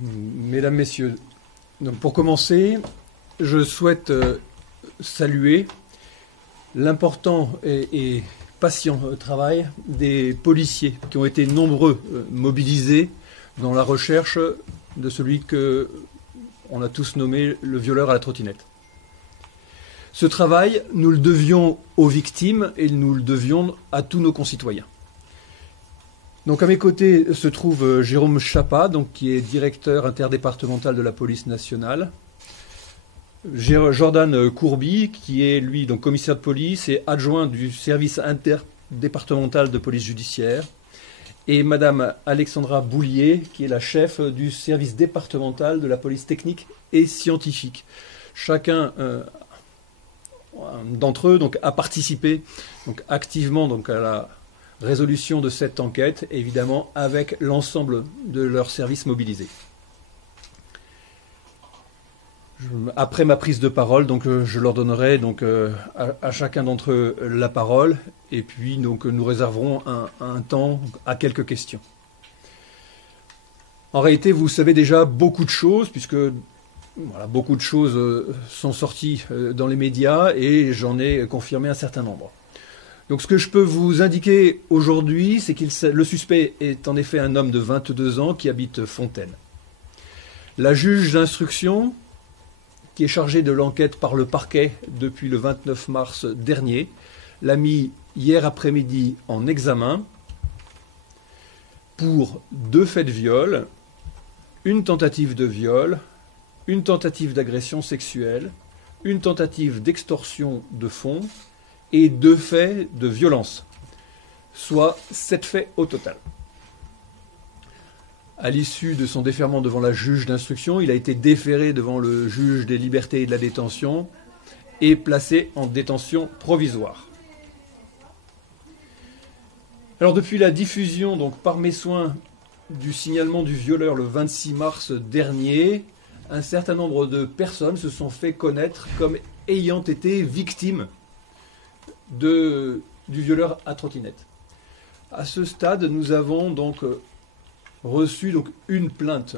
Mesdames, Messieurs, donc pour commencer, je souhaite saluer l'important et patient travail des policiers qui ont été nombreux mobilisés dans la recherche de celui que on a tous nommé le violeur à la trottinette. Ce travail, nous le devions aux victimes et nous le devions à tous nos concitoyens. Donc à mes côtés se trouve Jérôme Chapa, donc, qui est directeur interdépartemental de la police nationale. Jordan Courby, qui est lui donc commissaire de police et adjoint du service interdépartemental de police judiciaire. Et Madame Alexandra Boulier, qui est la chef du service départemental de la police technique et scientifique. Chacun d'entre eux donc, a participé donc, activement donc, à la résolution de cette enquête, évidemment avec l'ensemble de leurs services mobilisés. Après ma prise de parole, donc, je leur donnerai donc, à chacun d'entre eux la parole, et puis donc, nous réserverons un temps à quelques questions. En réalité, vous savez déjà beaucoup de choses, puisque voilà, beaucoup de choses sont sorties dans les médias, et j'en ai confirmé un certain nombre. Donc ce que je peux vous indiquer aujourd'hui, c'est que le suspect est en effet un homme de 22 ans qui habite Fontaine. La juge d'instruction, qui est chargée de l'enquête par le parquet depuis le 29 mars dernier, l'a mis hier après-midi en examen pour 2 faits de viol, une tentative de viol, une tentative d'agression sexuelle, une tentative d'extorsion de fonds, et 2 faits de violence, soit 7 faits au total. À l'issue de son défèrement devant la juge d'instruction, il a été déféré devant le juge des libertés et de la détention et placé en détention provisoire. Alors depuis la diffusion donc, par mes soins du signalement du violeur le 26 mars dernier, un certain nombre de personnes se sont fait connaître comme ayant été victimes du violeur à trottinette. À ce stade, nous avons donc reçu donc, une plainte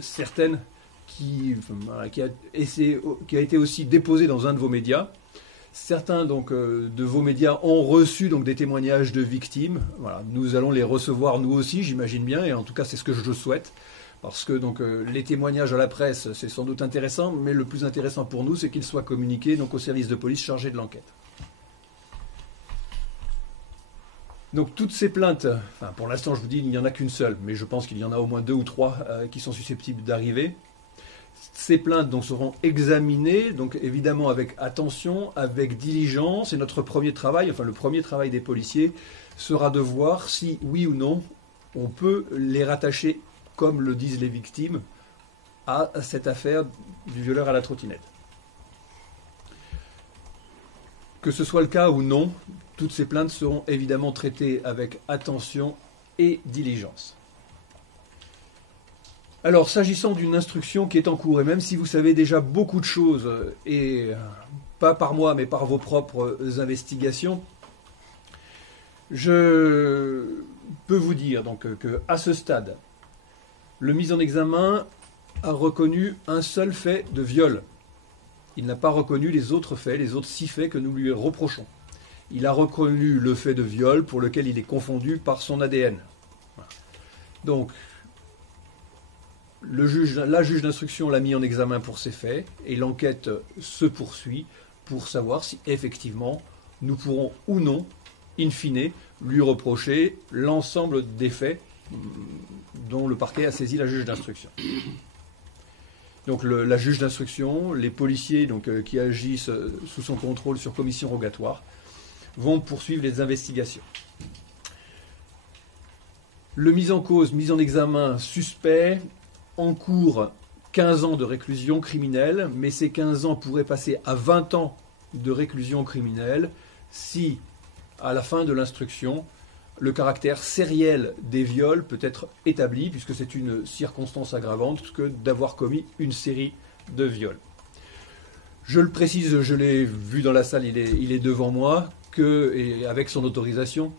certaine qui a été aussi déposée dans un de vos médias. Certains donc, de vos médias ont reçu donc, des témoignages de victimes. Voilà, nous allons les recevoir nous aussi, j'imagine bien, et en tout cas c'est ce que je souhaite. Parce que donc, les témoignages à la presse, c'est sans doute intéressant, mais le plus intéressant pour nous, c'est qu'ils soient communiqués donc, au service de police chargé de l'enquête. Donc toutes ces plaintes, enfin, pour l'instant je vous dis il n'y en a qu'une seule, mais je pense qu'il y en a au moins 2 ou 3 qui sont susceptibles d'arriver. Ces plaintes donc, seront examinées, donc évidemment avec attention, avec diligence, et notre premier travail, enfin le premier travail des policiers, sera de voir si oui ou non on peut les rattacher, comme le disent les victimes, à cette affaire du violeur à la trottinette. Que ce soit le cas ou non, toutes ces plaintes seront évidemment traitées avec attention et diligence. Alors, s'agissant d'une instruction qui est en cours, et même si vous savez déjà beaucoup de choses, et pas par moi, mais par vos propres investigations, je peux vous dire donc, qu'à ce stade, le mis en examen a reconnu un seul fait de viol. Il n'a pas reconnu les autres faits, les autres 6 faits que nous lui reprochons. Il a reconnu le fait de viol pour lequel il est confondu par son ADN. Voilà. Donc, la juge d'instruction l'a mis en examen pour ces faits et l'enquête se poursuit pour savoir si effectivement nous pourrons ou non, in fine, lui reprocher l'ensemble des faits dont le parquet a saisi la juge d'instruction. Donc la juge d'instruction, les policiers donc, qui agissent sous son contrôle sur commission rogatoire vont poursuivre les investigations. Le mis en cause, mis en examen suspect, encourt 15 ans de réclusion criminelle, mais ces 15 ans pourraient passer à 20 ans de réclusion criminelle si, à la fin de l'instruction, le caractère sériel des viols peut être établi, puisque c'est une circonstance aggravante que d'avoir commis une série de viols. Je le précise, je l'ai vu dans la salle, il est devant moi, et avec son autorisation,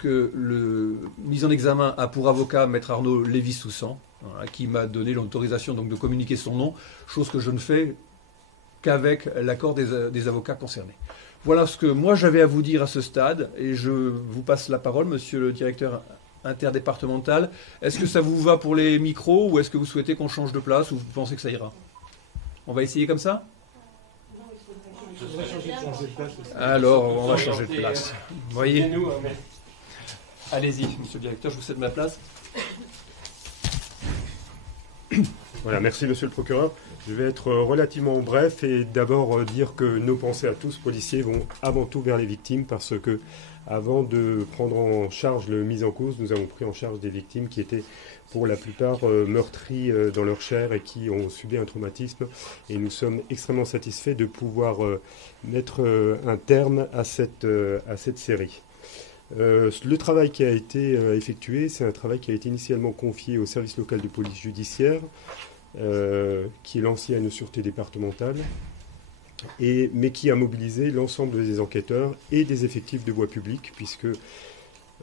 que le mis en examen a pour avocat Maître Arnaud Lévy-Soussan, voilà, qui m'a donné l'autorisation donc de communiquer son nom, chose que je ne fais qu'avec l'accord des avocats concernés. Voilà ce que moi j'avais à vous dire à ce stade, et je vous passe la parole, monsieur le directeur interdépartemental. Est-ce que ça vous va pour les micros, ou est-ce que vous souhaitez qu'on change de place, ou vous pensez que ça ira? On va essayer comme ça? Alors, on va changer de place. Vous voyez? Allez-y, monsieur le directeur, je vous cède ma place. Voilà, merci monsieur le procureur. Je vais être relativement bref et d'abord dire que nos pensées à tous, policiers, vont avant tout vers les victimes, parce que avant de prendre en charge le mis en cause, nous avons pris en charge des victimes qui étaient pour la plupart meurtries dans leur chair et qui ont subi un traumatisme. Et nous sommes extrêmement satisfaits de pouvoir mettre un terme à cette série. Le travail qui a été effectué, c'est un travail qui a été initialement confié au service local de police judiciaire, qui est l'ancienne sûreté départementale, mais qui a mobilisé l'ensemble des enquêteurs et des effectifs de voie publique, puisque,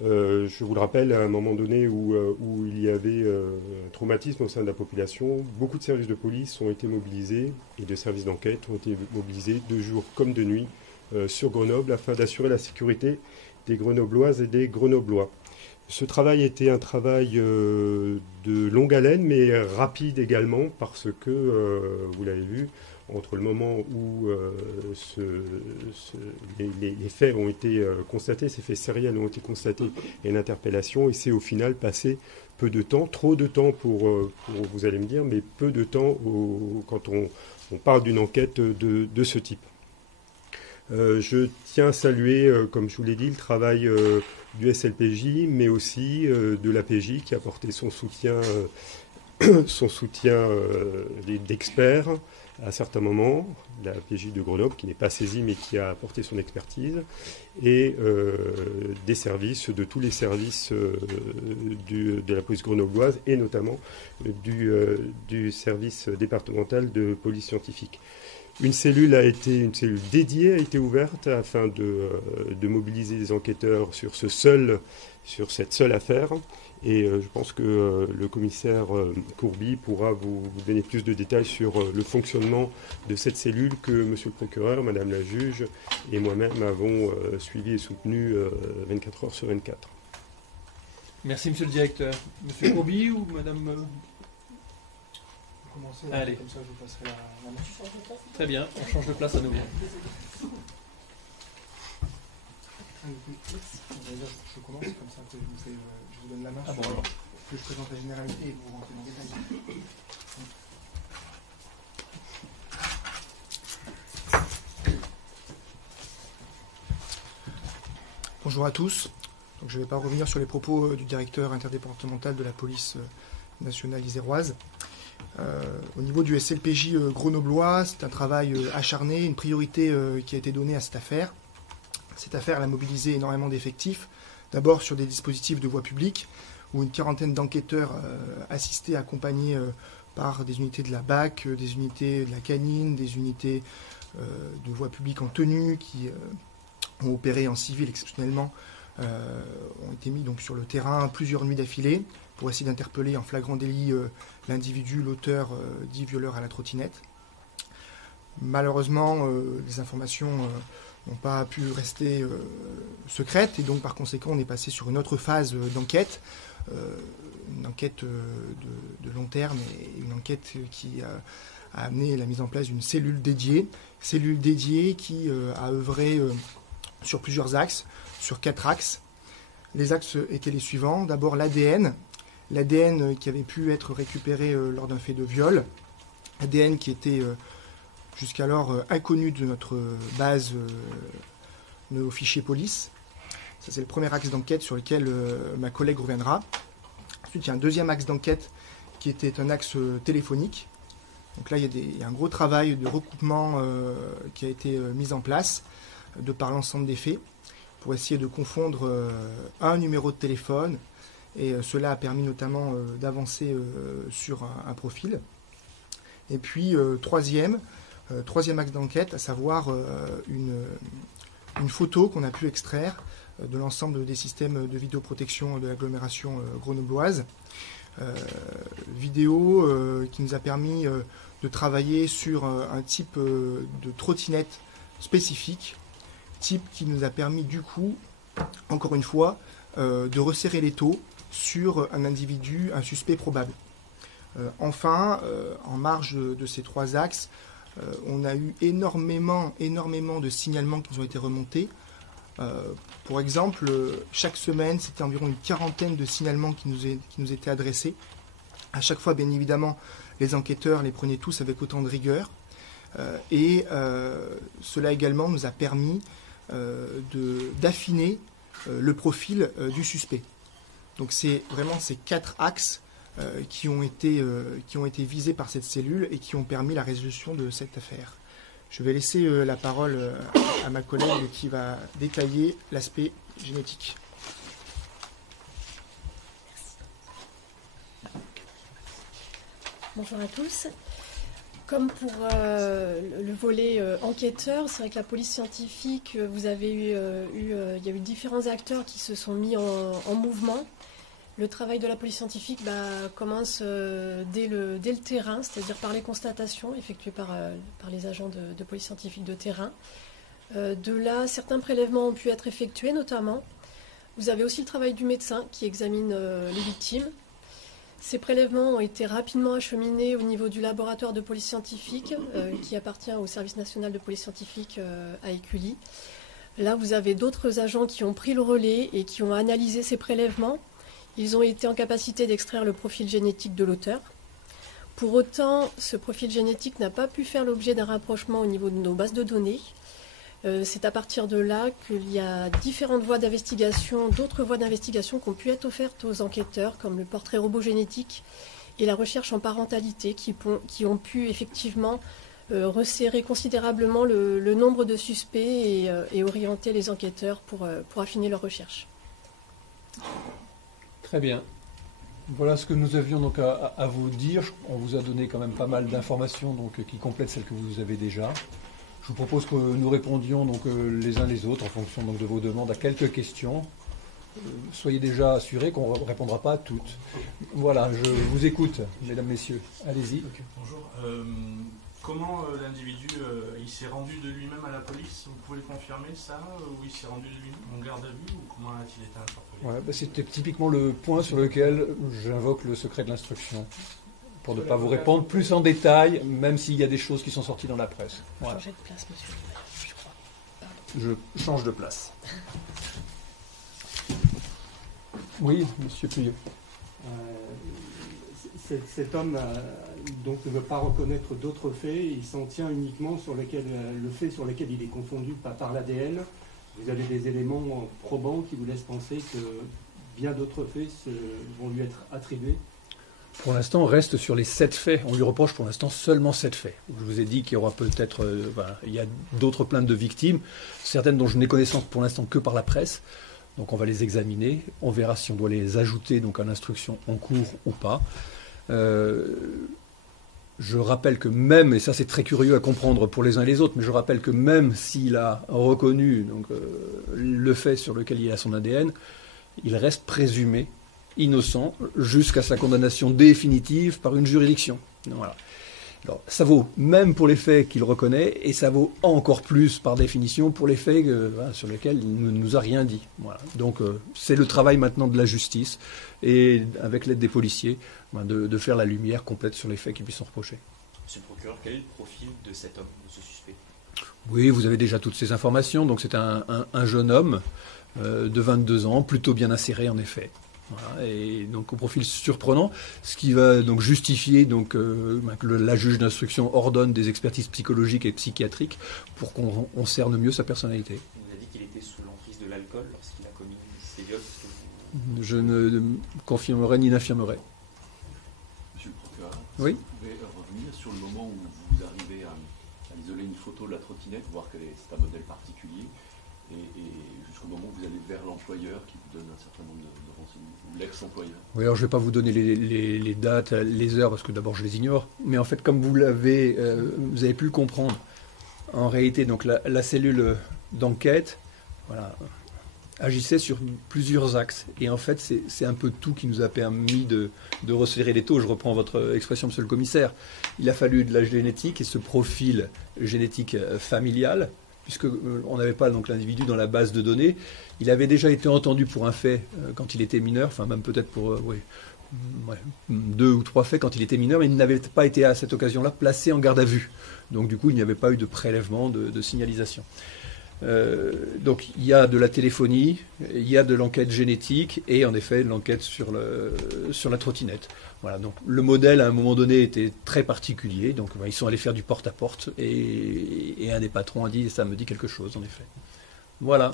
je vous le rappelle, à un moment donné où il y avait un traumatisme au sein de la population, beaucoup de services de police ont été mobilisés, et de services d'enquête ont été mobilisés de jour comme de nuit sur Grenoble, afin d'assurer la sécurité des Grenobloises et des Grenoblois. Ce travail était un travail de longue haleine, mais rapide également, parce que, vous l'avez vu, entre le moment où les faits ont été constatés, ces faits sériels ont été constatés, et l'interpellation, et c'est au final passé peu de temps, trop de temps pour vous allez me dire, mais peu de temps quand on parle d'une enquête de ce type. Je tiens à saluer, comme je vous l'ai dit, le travail du SLPJ, mais aussi de l'APJ qui a apporté son soutien d'experts à certains moments, la PJ de Grenoble qui n'est pas saisie mais qui a apporté son expertise, et des services, de tous les services de la police grenobloise, et notamment du service départemental de police scientifique. Une cellule dédiée a été ouverte afin de mobiliser les enquêteurs sur cette seule affaire. Et je pense que le commissaire Courby pourra vous donner plus de détails sur le fonctionnement de cette cellule que monsieur le procureur, madame la juge et moi-même avons suivi et soutenu 24 heures sur 24. Merci monsieur le directeur. Monsieur Courby ou madame... Commencer, allez. Comme ça, je vous passerai la main. Très bien, on change de place à nouveau. Je commence, comme ça que je vous donne la main. Ah bon, sur, alors. que je présente la généralité et vous rentrez dans le détail. Bonjour à tous. Donc, je ne vais pas revenir sur les propos du directeur interdépartemental de la police nationale iséroise. Au niveau du SLPJ grenoblois, c'est un travail acharné, une priorité qui a été donnée à cette affaire. Cette affaire elle a mobilisé énormément d'effectifs, d'abord sur des dispositifs de voie publique, où une quarantaine d'enquêteurs assistés, accompagnés par des unités de la BAC, des unités de la canine, des unités de voie publique en tenue, qui ont opéré en civil exceptionnellement, ont été mis donc sur le terrain plusieurs nuits d'affilée, pour essayer d'interpeller en flagrant délit l'individu, l'auteur dit violeur à la trottinette. Malheureusement, les informations n'ont pas pu rester secrètes, et donc par conséquent on est passé sur une autre phase d'enquête, une enquête de long terme, et une enquête qui a amené la mise en place d'une cellule dédiée qui a œuvré sur plusieurs axes, sur 4 axes. Les axes étaient les suivants. D'abord l'ADN qui avait pu être récupéré lors d'un fait de viol, ADN qui était jusqu'alors inconnu de notre base, nos fichiers police. Ça, c'est le premier axe d'enquête sur lequel ma collègue reviendra. Ensuite, il y a un deuxième axe d'enquête qui était un axe téléphonique. Donc là, il y a un gros travail de recoupement qui a été mis en place de par l'ensemble des faits pour essayer de confondre un numéro de téléphone, et cela a permis notamment d'avancer sur un profil. Et puis, troisième axe d'enquête, à savoir une photo qu'on a pu extraire de l'ensemble des systèmes de vidéoprotection de l'agglomération grenobloise, vidéo qui nous a permis de travailler sur un type de trottinette spécifique, type qui nous a permis du coup, encore une fois, de resserrer les taux sur un individu, un suspect probable. Enfin, en marge de ces 3 axes, on a eu énormément de signalements qui nous ont été remontés. Pour exemple, chaque semaine, c'était environ une 40aine de signalements qui nous étaient adressés. À chaque fois, bien évidemment, les enquêteurs les prenaient tous avec autant de rigueur. Et cela également nous a permis d'affiner le profil du suspect. Donc c'est vraiment ces 4 axes qui ont été visés par cette cellule et qui ont permis la résolution de cette affaire. Je vais laisser la parole à ma collègue qui va détailler l'aspect génétique. Bonjour à tous. Comme pour le volet enquêteur, c'est vrai que la police scientifique, vous avez il y a eu différents acteurs qui se sont mis en mouvement. Le travail de la police scientifique commence dès le terrain, c'est-à-dire par les constatations effectuées par les agents de police scientifique de terrain. De là, certains prélèvements ont pu être effectués, notamment. Vous avez aussi le travail du médecin qui examine les victimes. Ces prélèvements ont été rapidement acheminés au niveau du laboratoire de police scientifique qui appartient au service national de police scientifique à Écully. Là, vous avez d'autres agents qui ont pris le relais et qui ont analysé ces prélèvements. Ils ont été en capacité d'extraire le profil génétique de l'auteur. Pour autant, ce profil génétique n'a pas pu faire l'objet d'un rapprochement au niveau de nos bases de données. C'est à partir de là qu'il y a différentes voies d'investigation, d'autres voies d'investigation qui ont pu être offertes aux enquêteurs, comme le portrait robot génétique et la recherche en parentalité, qui ont pu effectivement resserrer considérablement le nombre de suspects et orienter les enquêteurs pour affiner leurs recherches. Très bien. Voilà ce que nous avions donc à vous dire. On vous a donné quand même pas mal d'informations donc, qui complètent celles que vous avez déjà. Je vous propose que nous répondions donc, les uns les autres en fonction donc, de vos demandes à quelques questions. Soyez déjà assurés qu'on ne répondra pas à toutes. Voilà, je vous écoute, mesdames, messieurs. Allez-y. Okay, bonjour. Comment l'individu il s'est rendu de lui-même à la police? Vous pouvez le confirmer ça? Ou il s'est rendu de lui-même en garde à vue? Ou comment a-t-il été interpellé? Ouais, c'était typiquement le point sur lequel j'invoque le secret de l'instruction. Pour ne pas vous répondre plus en détail, même s'il y a des choses qui sont sorties dans la presse. Voilà. Changer de place, monsieur, je crois. Je change de place. Oui, monsieur Puyeux. Cet homme donc ne veut pas reconnaître d'autres faits, il s'en tient uniquement sur le fait sur lequel il est confondu par l'ADN. Vous avez des éléments probants qui vous laissent penser que bien d'autres faits vont lui être attribués? Pour l'instant, on reste sur les 7 faits. On lui reproche pour l'instant seulement 7 faits. Je vous ai dit qu'il y aura peut-être... il y a d'autres plaintes de victimes, certaines dont je n'ai connaissance pour l'instant que par la presse. Donc on va les examiner. On verra si on doit les ajouter donc, à l'instruction en cours ou pas. Je rappelle que même, et ça c'est très curieux à comprendre pour les uns et les autres, mais je rappelle que même s'il a reconnu donc, le fait sur lequel il a son ADN, il reste présumé innocent jusqu'à sa condamnation définitive par une juridiction. Voilà. Alors, ça vaut même pour les faits qu'il reconnaît et ça vaut encore plus par définition pour les faits sur lesquels il ne nous a rien dit. Voilà. Donc c'est le travail maintenant de la justice et avec l'aide des policiers de faire la lumière complète sur les faits qui lui sont reprochés. Monsieur le procureur, quel est le profil de cet homme, de ce suspect? Oui, vous avez déjà toutes ces informations. Donc c'est un jeune homme de 22 ans, plutôt bien inséré en effet. Voilà, et donc au profil surprenant, ce qui va donc justifier donc, que la juge d'instruction ordonne des expertises psychologiques et psychiatriques pour qu'on cerne mieux sa personnalité. Il a dit qu'il était sous l'emprise de l'alcool lorsqu'il a commis ces viols. Je ne confirmerai ni n'affirmerai. Monsieur le procureur, oui, vous pouvez revenir sur le moment où vous arrivez à isoler une photo de la trottinette, voir que c'est un modèle particulier, et jusqu'au moment où vous allez vers l'employeur qui vous donne un certain nombre de renseignements, ou l'ex-employeur. Oui, alors je ne vais pas vous donner les dates, les heures, parce que d'abord je les ignore, mais en fait comme vous avez pu le comprendre, en réalité donc la cellule d'enquête, voilà, agissait sur plusieurs axes. Et en fait, c'est un peu tout qui nous a permis de resserrer les taux. Je reprends votre expression, monsieur le commissaire. Il a fallu de la génétique et ce profil génétique familial, puisqu'on n'avait pas donc l'individu dans la base de données. Il avait déjà été entendu pour un fait quand il était mineur, enfin même peut-être pour 2 ou 3 faits quand il était mineur, mais il n'avait pas été à cette occasion-là placé en garde à vue. Donc du coup, il n'y avait pas eu de prélèvement, de signalisation. Donc il y a de la téléphonie, il y a de l'enquête génétique et en effet l'enquête sur la trottinette. Voilà, donc le modèle à un moment donné était très particulier, donc ils sont allés faire du porte-à-porte et un des patrons a dit ça me dit quelque chose en effet. Voilà,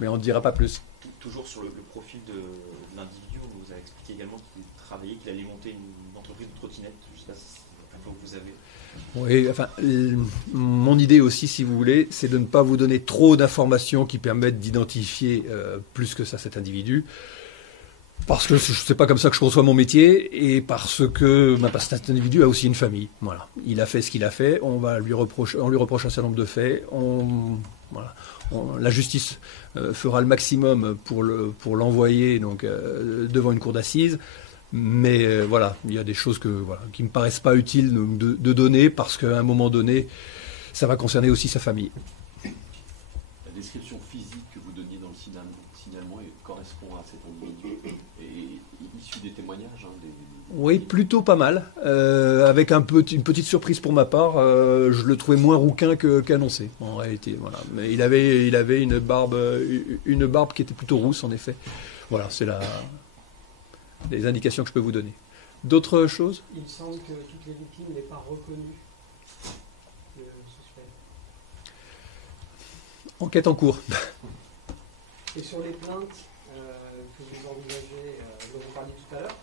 mais on ne dira pas plus. Toujours sur le profil de l'individu, on vous a expliqué également qu'il travaillait, qu'il allait monter une entreprise de trottinette. Je ne sais pas si c'est l'info que vous avez. Oui, enfin, mon idée aussi, si vous voulez, c'est de ne pas vous donner trop d'informations qui permettent d'identifier plus que ça cet individu. Parce que c'est pas comme ça que je reçois mon métier et parce que cet individu a aussi une famille. Voilà, il a fait ce qu'il a fait. On lui reproche un certain nombre de faits. La justice fera le maximum pour l'envoyer donc devant une cour d'assises. Mais voilà, il y a des choses qui me paraissent pas utiles de donner parce qu'à un moment donné, ça va concerner aussi sa famille. La description physique que vous donniez dans le signalement correspond à cet individu et issu des témoignages. Oui, plutôt pas mal. Avec une petite surprise pour ma part, je le trouvais moins rouquin qu'annoncé en réalité. Voilà. Mais il avait une barbe qui était plutôt rousse en effet. Voilà, c'est les indications que je peux vous donner. D'autres choses ? Il semble que toutes les victimes n'aient pas reconnu le suspect. Enquête en cours. Et sur les plaintes que vous envisagez, dont vous parliez tout à l'heure,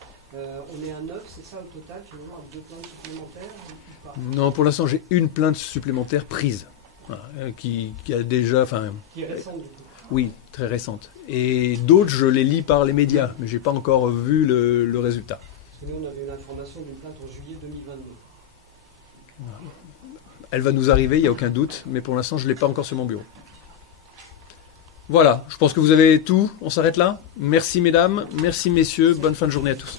on est à 9, c'est ça au total, tu veux voir, 2 plaintes supplémentaires ou pas ? Non, pour l'instant, j'ai une plainte supplémentaire prise, voilà, qui a déjà... Qui est récente du coup. Oui, très récente. Et d'autres, je les lis par les médias, mais je n'ai pas encore vu le résultat. Parce que nous, on avait une information d'une plainte en juillet 2022. Voilà. Elle va nous arriver, il n'y a aucun doute, mais pour l'instant, je ne l'ai pas encore sur mon bureau. Voilà, je pense que vous avez tout. On s'arrête là. Merci mesdames, merci messieurs, bonne fin de journée à tous.